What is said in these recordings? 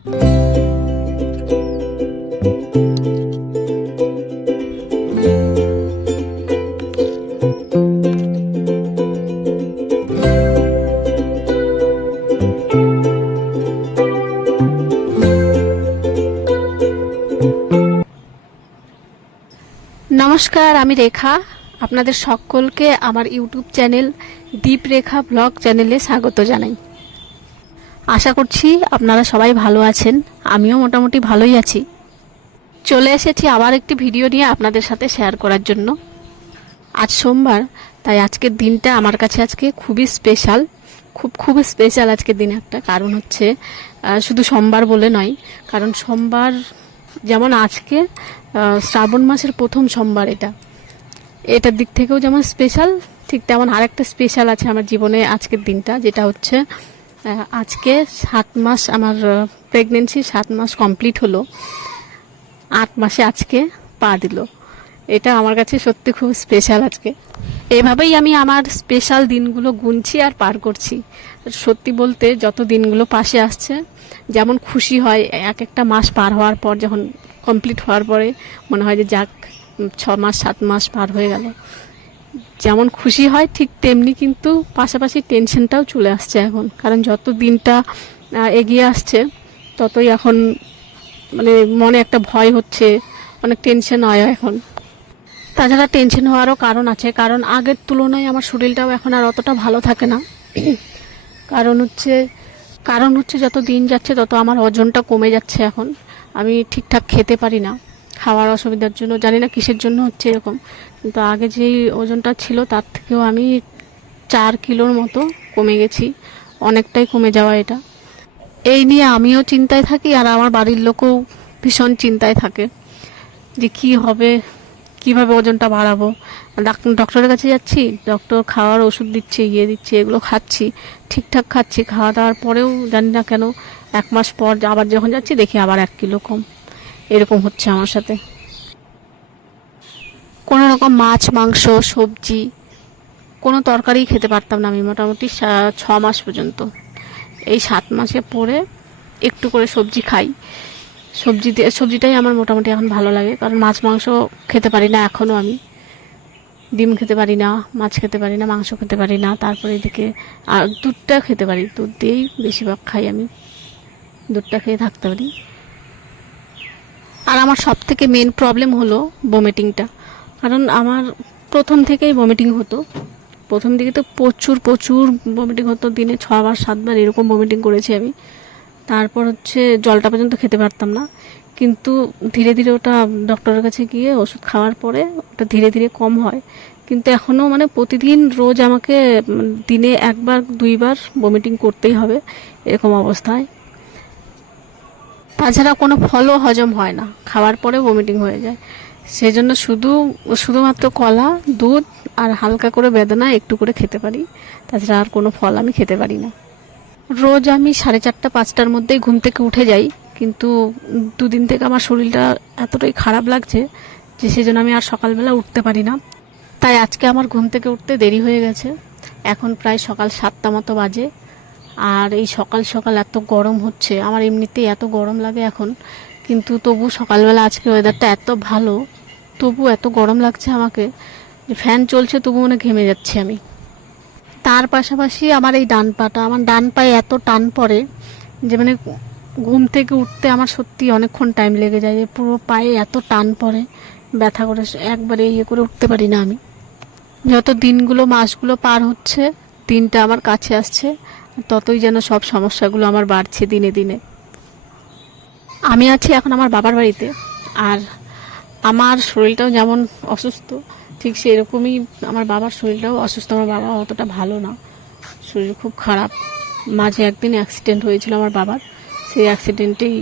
নমস্কার, আমি রেখা। আপনাদের সকলকে আমার ইউটিউব চ্যানেল দীপ রেখা ব্লগ চ্যানেলে স্বাগত জানাই। আশা করছি আপনারা সবাই ভালো আছেন, আমিও মোটামুটি ভালোই আছি। চলে এসেছি আবার একটি ভিডিও নিয়ে আপনাদের সাথে শেয়ার করার জন্য। আজ সোমবার, তাই আজকের দিনটা আমার কাছে আজকে খুবই স্পেশাল, খুব স্পেশাল আজকের দিন। একটা কারণ হচ্ছে, শুধু সোমবার বলে নয়, কারণ সোমবার যেমন আজকে শ্রাবণ মাসের প্রথম সোমবার, এটার দিক থেকেও যেমন স্পেশাল, ঠিক তেমন আরেকটা স্পেশাল আছে আমার জীবনে আজকের দিনটা, যেটা হচ্ছে আজকে 7 মাস, আমার প্রেগনেন্সি 7 মাস কমপ্লিট হলো। 8 মাসে আজকে পা দিল। এটা আমার কাছে সত্যি খুব স্পেশাল আজকে। এভাবেই আমি আমার স্পেশাল দিনগুলো গুনছি আর পার করছি। সত্যি বলতে যত দিনগুলো পাশে আসছে, যেমন খুশি হয় এক একটা মাস পার হওয়ার পর, যখন কমপ্লিট হওয়ার পরে মনে হয় যে যাক 6 মাস 7 মাস পার হয়ে গেল। যেমন খুশি হয় ঠিক তেমনি কিন্তু পাশাপাশি টেনশনটাও চলে আসছে এখন, কারণ যত দিনটা এগিয়ে আসছে ততই এখন মানে মনে একটা ভয় হচ্ছে, অনেক টেনশন হয় এখন। তাছাড়া টেনশন হওয়ারও কারণ আছে, কারণ আগের তুলনায় আমার শরীরটাও এখন আর অতটা ভালো থাকে না। কারণ হচ্ছে যত দিন যাচ্ছে তত আমার ওজনটা কমে যাচ্ছে এখন। আমি ঠিকঠাক খেতে পারি না, খাওয়ার অসুবিধার জন্য, জানি না কিসের জন্য হচ্ছে এরকম। কিন্তু আগে যেই ওজনটা ছিল তার থেকেও আমি 4 কিলোর মতো কমে গেছি, অনেকটাই কমে যাওয়া এটা। এই নিয়ে আমিও চিন্তায় থাকি আর আমার বাড়ির লোকও ভীষণ চিন্তায় থাকে যে কি হবে, কিভাবে ওজনটা বাড়াবো। ডক্টরের কাছে যাচ্ছি, ডক্টর খাওয়ার ওষুধ দিচ্ছে, দিচ্ছে, এগুলো খাচ্ছি, ঠিকঠাক খাচ্ছি। খাওয়া দাওয়ার পরেও জানি না কেন 1 মাস পর আবার যখন যাচ্ছি দেখি আবার 1 কিলো কম। এরকম হচ্ছে আমার সাথে। কোনো রকম মাছ মাংস সবজি কোনো তরকারি খেতে পারতাম না আমি মোটামুটি 6 মাস পর্যন্ত। এই 7 মাসে পরে একটু করে সবজি খাই। সবজিটাই আমার মোটামুটি এখন ভালো লাগে, কারণ মাছ মাংস খেতে পারি না এখনও আমি। ডিম খেতে পারি না, মাছ খেতে পারি না, মাংস খেতে পারি না। তারপরে এদিকে আর দুধটা খেতে পারি, দুধ দিয়েই বেশিরভাগ খাই আমি, দুধটা খেয়ে থাকতে পারি। আর আমার সব থেকে মেন প্রবলেম হলো ভমিটিংটা, কারণ আমার প্রথম থেকেই ভমিটিং হতো। প্রথম দিকে তো প্রচুর ভমিটিং হতো, দিনে 6 বার 7 বার এরকম ভমিটিং করেছি আমি। তারপর হচ্ছে জলটা পর্যন্ত খেতে পারতাম না, কিন্তু ধীরে ধীরে ওটা ডক্টরের কাছে গিয়ে ওষুধ খাওয়ার পরে ওটা ধীরে ধীরে কম হয়। কিন্তু এখনও মানে প্রতিদিন রোজ আমাকে দিনে 1 বার 2 বার ভমিটিং করতেই হবে, এরকম অবস্থায়। তাছাড়া কোনো ফলও হজম হয় না, খাওয়ার পরে ভমিটিং হয়ে যায়। সেজন্য শুধুমাত্র কলা, দুধ আর হালকা করে বেদানা একটু করে খেতে পারি, তাছাড়া আর কোনো ফল আমি খেতে পারি না। রোজ আমি 4:30 5টার মধ্যেই ঘুম থেকে উঠে যাই, কিন্তু 2 দিন থেকে আমার শরীরটা এতটাই খারাপ লাগছে যে সেজন্য আমি আর সকালবেলা উঠতে পারি না। তাই আজকে আমার ঘুম থেকে উঠতে দেরি হয়ে গেছে, এখন প্রায় সকাল 7টা মতো বাজে। আর এই সকাল সকাল এত গরম হচ্ছে, আমার এমনিতেই এত গরম লাগে এখন, কিন্তু তবু সকালবেলা আজকে ওয়েদারটা এত ভালো, তবু এত গরম লাগছে আমাকে যে ফ্যান চলছে তবু মনে ঘেমে যাচ্ছি আমি। তার পাশাপাশি আমার এই আমার ডান পায়ে এত টান পড়ে যে মানে ঘুম থেকে উঠতে আমার সত্যি অনেকক্ষণ টাইম লেগে যায়। পুরো পায়ে এত টান পড়ে, ব্যথা করে একবারে করে উঠতে পারি না আমি। যত দিনগুলো মাসগুলো পার হচ্ছে, দিনটা আমার কাছে আসছে, ততই যেন সব সমস্যাগুলো আমার বাড়ছে দিনে দিনে। আমি আছি এখন আমার বাবার বাড়িতে, আর আমার শরীরটাও যেমন অসুস্থ, ঠিক সেরকমই আমার বাবার শরীরটাও অসুস্থ। আমার বাবা অতটা ভালো না, শরীর খুব খারাপ। মাঝে একদিন অ্যাক্সিডেন্ট হয়েছিল আমার বাবার, সেই অ্যাক্সিডেন্টেই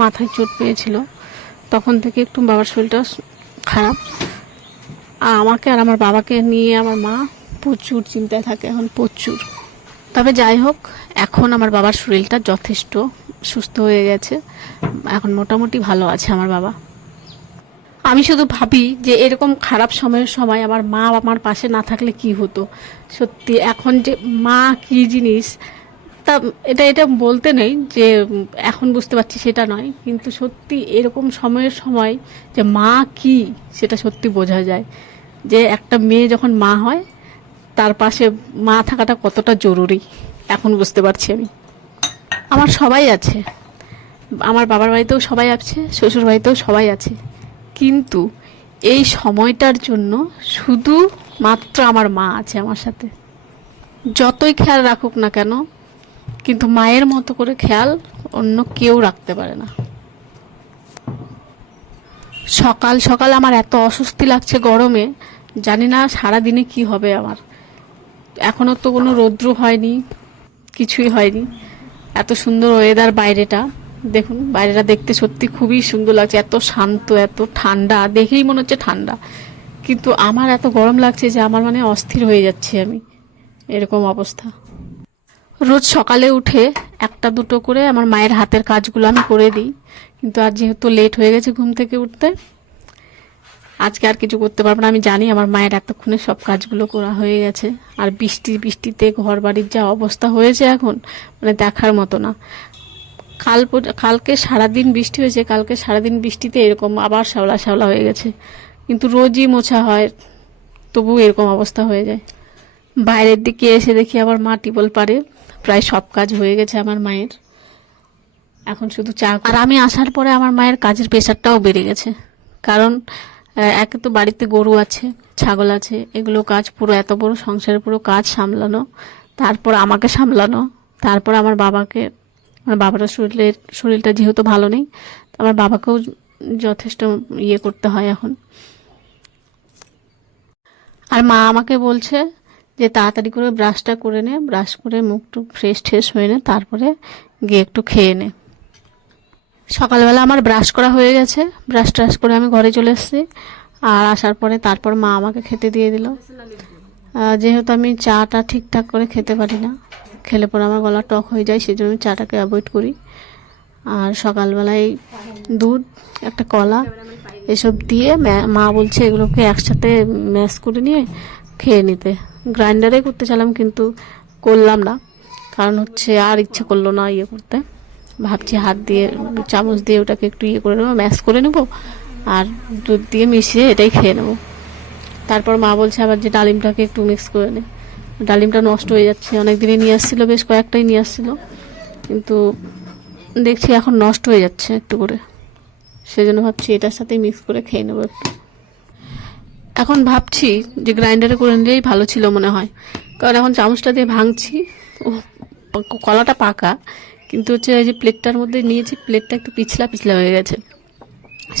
মাথায় চোট পেয়েছিল, তখন থেকে একটু বাবার শরীরটা খারাপ। আর আমাকে আর আমার বাবাকে নিয়ে আমার মা প্রচুর চিন্তায় থাকে এখন, প্রচুর। তবে যাই হোক, এখন আমার বাবার শরীরটা যথেষ্ট সুস্থ হয়ে গেছে, এখন মোটামুটি ভালো আছে আমার বাবা। আমি শুধু ভাবি যে এরকম খারাপ সময়ের সময় আমার মা আমার পাশে না থাকলে কি হতো। সত্যি এখন যে মা কি জিনিস তা এটা এটা বলতে নেই যে এখন বুঝতে পারছি সেটা নয়, কিন্তু সত্যি এরকম সময়ের সময় যে মা কি সেটা সত্যি বোঝা যায়, যে একটা মেয়ে যখন মা হয় তার পাশে মা থাকাটা কতটা জরুরি এখন বুঝতে পারছি আমি। আমার সবাই আছে, আমার বাবার বাড়িতেও সবাই আছে, শ্বশুর বাড়িতেও সবাই আছে, কিন্তু এই সময়টার জন্য শুধু মাত্র আমার মা আছে আমার সাথে। যতই খেয়াল রাখুক না কেন, কিন্তু মায়ের মতো করে খেয়াল অন্য কেউ রাখতে পারে না। সকাল সকাল আমার এত অস্বস্তি লাগছে গরমে, জানি না সারাদিনে কি হবে আমার। এখনও তো কোনো রৌদ্র হয়নি, কিছুই হয়নি। এত সুন্দর ওয়েদার বাইরেটা, দেখুন বাইরেটা দেখতে সত্যি খুবই সুন্দর লাগছে, এত শান্ত, এত ঠান্ডা, দেখেই মনে হচ্ছে ঠান্ডা, কিন্তু আমার এত গরম লাগছে যে আমার মানে অস্থির হয়ে যাচ্ছি আমি, এরকম অবস্থা। রোজ সকালে উঠে একটা দুটো করে আমার মায়ের হাতের কাজগুলো আমি করে দিই, কিন্তু আজ যেহেতু লেট হয়ে গেছে ঘুম থেকে উঠতে, আজকে আর কিছু করতে পারবো না। আমি জানি আমার মায়ের এতক্ষণে সব কাজগুলো করা হয়ে গেছে। আর বৃষ্টিতে ঘর বাড়ির যা অবস্থা হয়েছে এখন, মানে দেখার মতো না। কালকে সারাদিন বৃষ্টি হয়েছে, কালকে সারাদিন বৃষ্টিতে এরকম আবার শ্যাওলা শ্যাওলা হয়ে গেছে, কিন্তু রোজই মোছা হয়, তবু এরকম অবস্থা হয়ে যায়। বাইরের দিকে এসে দেখি আবার মা টিউবওয়েল পারে, প্রায় সব কাজ হয়ে গেছে আমার মায়ের, এখন শুধু চা। আর আমি আসার পরে আমার মায়ের কাজের প্রেশারটাও বেড়ে গেছে, কারণ একে তো বাড়িতে গরু আছে, ছাগল আছে, এগুলো কাজ পুরো, এত বড় সংসারের পুরো কাজ সামলানো, তারপর আমাকে সামলানো, তারপর আমার বাবার শরীরটা যেহেতু ভালো নেই, আমার বাবাকেও যথেষ্ট ইয়ে করতে হয় এখন। আর মা আমাকে বলছে যে তাড়াতাড়ি করে ব্রাশটা করে নে, ব্রাশ করে মুখটু ফ্রেশ হয়ে নে, তারপরে গিয়ে একটু খেয়ে নে। সকালবেলা আমার ব্রাশ করা হয়ে গেছে, ব্রাশ করে আমি ঘরে চলে এসেছি। আর আসার পরে তারপর মা আমাকে খেতে দিয়ে দিল। যেহেতু আমি চাটা ঠিকঠাক করে খেতে পারি না, খেলে পরে আমার গলা টক হয়ে যায়, সেই জন্য আমি চাটাকে অ্যাভয়েড করি। আর সকালবেলায় দুধ, একটা কলা, এসব দিয়ে মা বলছে এগুলোকে একসাথে ম্যাশ করে নিয়ে খেয়ে নিতে। গ্রাইন্ডারে করতে চাইলাম, কিন্তু করলাম না, কারণ হচ্ছে আর ইচ্ছে করলো না ইয়ে করতে। ভাবছি হাত দিয়ে চামচ দিয়ে ওটাকে একটু ইয়ে করে নেবো, ম্যাশ করে নেবো, আর দুধ দিয়ে মিশিয়ে এটাই খেয়ে নেবো। তারপর মা বলছে আবার যে ডালিমটাকে একটু মিক্স করে নে। ডালিমটা নষ্ট হয়ে যাচ্ছে, অনেক দিনে নিয়ে আসছিলো, বেশ কয়েকটাই নিয়ে আসছিলো, কিন্তু দেখছি এখন নষ্ট হয়ে যাচ্ছে একটু করে, সেজন্য ভাবছি এটার সাথেই মিক্স করে খেয়ে নেবো একটু। এখন ভাবছি যে গ্রাইন্ডারে করে নিলেই ভালো ছিল মনে হয়, কারণ এখন চামচটা দিয়ে ভাঙছি, কলাটা পাকা, কিন্তু হচ্ছে এই যে প্লেটটার মধ্যে নিয়েছি, প্লেটটা একটু পিছলা হয়ে গেছে,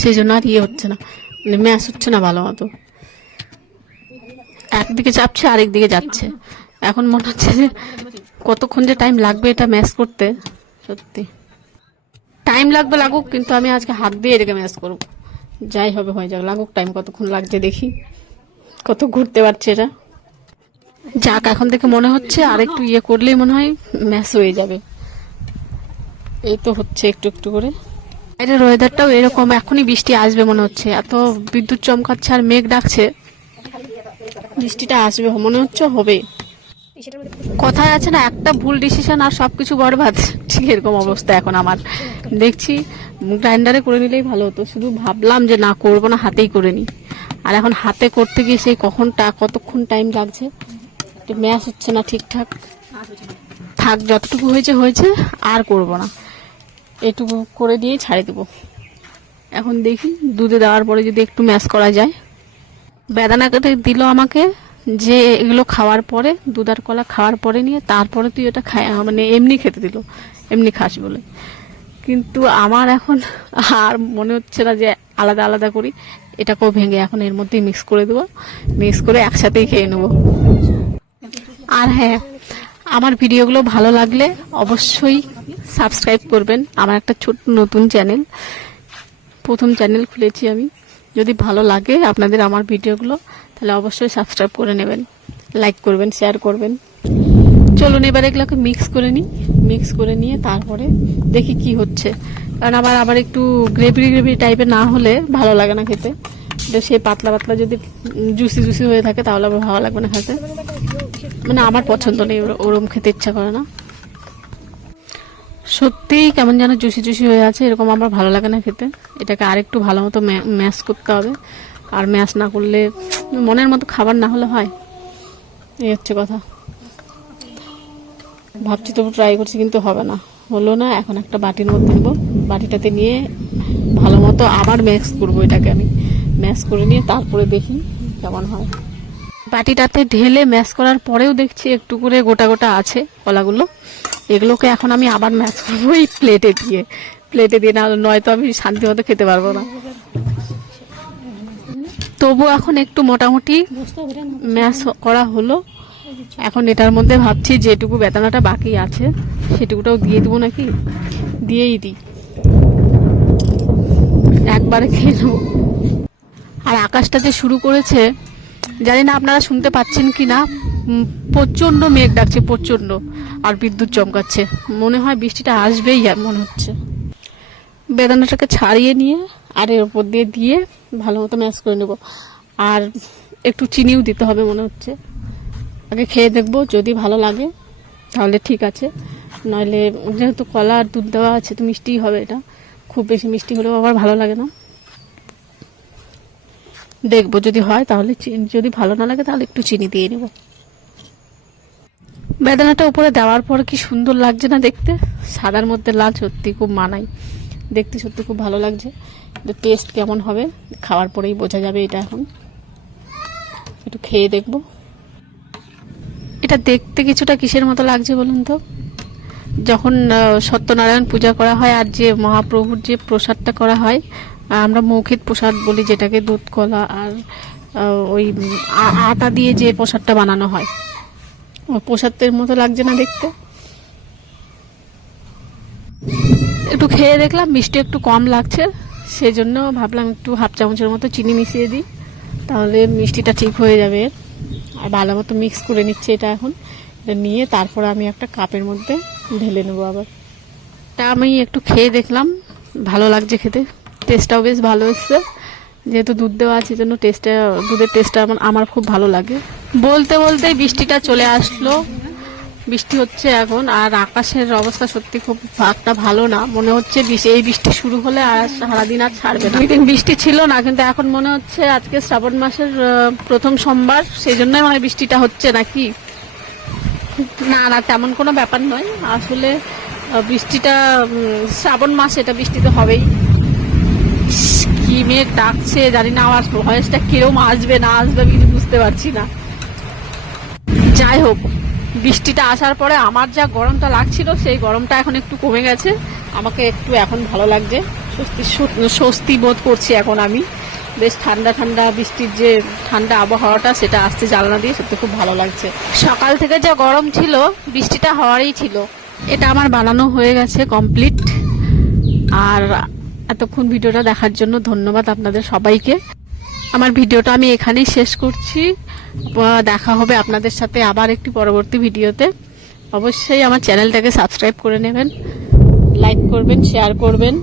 সেই জন্য আর ইয়ে হচ্ছে না, মানে ম্যাশ হচ্ছে না ভালো মতো, একদিকে চাপছে আরেক দিকে যাচ্ছে। এখন মনে হচ্ছে যে কতক্ষণ যে টাইম লাগবে এটা ম্যাশ করতে, সত্যি টাইম লাগুক, কিন্তু আমি আজকে হাত দিয়ে এটাকে ম্যাশ করবো, যাই হবে হয়ে যাক, লাগুক টাইম, কতক্ষণ লাগছে দেখি, কত ঘুরতে পারছে এটা। যাক, এখন থেকে মনে হচ্ছে আর একটু ইয়ে করলেই মনে হয় ম্যাশ হয়ে যাবে। এই তো হচ্ছে একটু একটু করে। বাইরের ওয়েদারটাও এরকম, এখনই বৃষ্টি আসবে মনে হচ্ছে, এত বিদ্যুৎ চমকাচ্ছে আর মেঘ ডাকছে, বৃষ্টিটা আসবে মনে হচ্ছে, হবে। কথায় আছে না, একটা ভুল ডিসিশন আর সবকিছু বরবাদ, ঠিক এরকম অবস্থা এখন আমার। দেখছি গ্রাইন্ডারে করে নিলেই ভালো হতো, শুধু ভাবলাম যে না করবো না, হাতেই করে নিই, আর এখন হাতে করতে গিয়ে সেই কতক্ষণ টাইম লাগছে, ম্যাশ হচ্ছে না ঠিকঠাক। থাক, যতটুকু হয়েছে, আর করব না, এটুকু করে দিয়েই ছাড়ে দেবো। এখন দেখি দুধে দেওয়ার পরে যদি একটু ম্যাশ করা যায়। বেদানা কেটে দিল আমাকে যে এগুলো খাওয়ার পরে, দুধ আর কলা খাওয়ার পরে নিয়ে তারপরে তুই এটা মানে এমনি খেতে দিল, এমনি খাস বলে, কিন্তু আমার এখন আর মনে হচ্ছে না যে আলাদা আলাদা করি, এটাকেও ভেঙে এখন এর মধ্যেই মিক্স করে দেবো, মিক্স করে একসাথেই খেয়ে নেবো। আর হ্যাঁ, আমার ভিডিওগুলো ভালো লাগলে অবশ্যই সাবস্ক্রাইব করবেন। আমার একটা ছোট্ট নতুন চ্যানেল, প্রথম চ্যানেল খুলেছি আমি, যদি ভালো লাগে আপনাদের আমার ভিডিওগুলো, তাহলে অবশ্যই সাবস্ক্রাইব করে নেবেন, লাইক করবেন, শেয়ার করবেন। চলুন এবার এগুলোকে মিক্স করে নিই, মিক্স করে নিয়ে তারপরে দেখি কি হচ্ছে, কারণ আবার একটু গ্রেভি টাইপের না হলে ভালো লাগে না খেতে, সেই পাতলা যদি জুসি হয়ে থাকে তাহলে আবার ভালো লাগবে না খেতে, মানে আমার পছন্দ নেই, ওরম খেতে ইচ্ছা করে না। সত্যিই কেমন যেন জুসি জুসি হয়ে আছে, এরকম আমার ভালো লাগে না খেতে। এটাকে আরেকটু ভালো মতো ম্যাশ করতে হবে, আর ম্যাশ না করলে মনের মতো খাবার না হলে হয়, এই হচ্ছে কথা। ভাবছি তবু ট্রাই করছি, কিন্তু হবে না, হলো না। এখন একটা বাটির মধ্যে নেবো, বাটিটাতে নিয়ে ভালো মতো আবার ম্যাশ করবো। এটাকে আমি ম্যাশ করে নিয়ে তারপরে দেখি কেমন হয়। বাটিটাতে ঢেলে ম্যাশ করার পরেও দেখছি একটু করে গোটা গোটা আছে কলাগুলো। এগুলোকে এখন আমি আবার ম্যাশ করবো এই প্লেটে দিয়ে, না নয়তো আমি শান্তি মতো খেতে পারবো না। তবু এখন একটু মোটামুটি ম্যাশ করা হলো। এখন এটার মধ্যে ভাবছি যেটুকু বেদানাটা বাকি আছে সেটুকুটাও দিয়ে দেবো, নাকি দিয়েই দিই, একবারে খেয়ে নেবো। আর আকাশটা যে শুরু করেছে, জানি না আপনারা শুনতে পাচ্ছেন কি না, প্রচণ্ড মেঘ ডাকছে, প্রচণ্ড, আর বিদ্যুৎ চমকাচ্ছে। মনে হয় বৃষ্টিটা আসবেই, আর মনে হচ্ছে। বেদানাটাকে ছাড়িয়ে নিয়ে আর এর ওপর দিয়ে ভালো মতো ম্যাশ করে নেব। আর একটু চিনিও দিতে হবে মনে হচ্ছে। আগে খেয়ে দেখবো, যদি ভালো লাগে তাহলে ঠিক আছে, নইলে যেহেতু কলা আর দুধ দেওয়া আছে তো মিষ্টিই হবে। এটা খুব বেশি মিষ্টি হলেও আবার ভালো লাগে না। দেখবো যদি হয় তাহলে, যদি ভালো না লাগে তাহলে একটু চিনি দিয়ে নেব। বেদানাটা উপরে দেওয়ার পর কি সুন্দর লাগছে না দেখতে, সাদার মধ্যে লাল, সত্যি খুব মানায় দেখতে, সত্যি খুব ভালো লাগছে। টেস্ট কেমন হবে খাওয়ার পরেই বোঝা যাবে। এটা এখন একটু খেয়ে দেখবো। এটা দেখতে কিছুটা কিসের মতো লাগছে বলুন তো, যখন সত্যনারায়ণ পূজা করা হয় আর যে মহাপ্রভুর যে প্রসাদটা করা হয়, আমরা মৌখিক প্রসাদ বলি যেটাকে, দুধ কলা আর ওই আটা দিয়ে যে প্রসাদটা বানানো হয়, ওই প্রসাদের মতো লাগছে না দেখতে। একটু খেয়ে দেখলাম মিষ্টি একটু কম লাগছে, সেজন্য ভাবলাম একটু হাফ চামচের মতো চিনি মিশিয়ে দিই, তাহলে মিষ্টিটা ঠিক হয়ে যাবে। আর ভালো মতো মিক্স করে নিচ্ছে এটা এখন। এটা নিয়ে তারপর আমি একটা কাপের মধ্যে ঢেলে নেবো। আবার তা আমি একটু খেয়ে দেখলাম, ভালো লাগছে খেতে, টেস্টটাও বেশ ভালো এসছে। যেহেতু দুধ দেওয়া আছে জন্য দুধের টেস্টটা আমার খুব ভালো লাগে। বলতে বলতে বৃষ্টিটা চলে আসলো, বৃষ্টি হচ্ছে এখন। আর আকাশের অবস্থা সত্যি খুব একটা ভালো না, মনে হচ্ছে এই বৃষ্টি শুরু হলে আর সারাদিন আর ছাড়বে না। দুদিন বৃষ্টি ছিল না, কিন্তু এখন মনে হচ্ছে আজকে শ্রাবণ মাসের প্রথম সোমবার, সেই জন্যই মানে বৃষ্টিটা হচ্ছে নাকি। না তেমন কোনো ব্যাপার নয় আসলে, বৃষ্টিটা শ্রাবণ মাস, এটা বৃষ্টি তো হবেই। কি মেঘ ডাকছে জানি না, আমার ভয়েসটা কিরম আসবে না আসবে আমি কিছু বুঝতে পারছি না। যাই হোক, বৃষ্টিটা আসার পরে আমার যা গরমটা লাগছিল সেই গরমটা এখন একটু কমে গেছে, আমাকে একটু এখন ভালো লাগছে, স্বস্তি বোধ করছি এখন আমি। বেশ ঠান্ডা ঠান্ডা বৃষ্টির যে ঠান্ডা আবহাওয়াটা সেটা আসছে জানলা দিয়ে, সত্যি খুব ভালো লাগছে। সকাল থেকে যা গরম ছিল বৃষ্টিটা হওয়ারই ছিল। এটা আমার বানানো হয়ে গেছে কমপ্লিট। আর এতক্ষণ ভিডিওটা দেখার জন্য ধন্যবাদ আপনাদের সবাইকে। আমার ভিডিওটা আমি এখানেই শেষ করছি। দেখা হবে আপনাদের সাথে আবার একটি পরবর্তী ভিডিওতে। অবশ্যই আমার চ্যানেলটাকে সাবস্ক্রাইব করে নেবেন, লাইক করবেন, শেয়ার করবেন।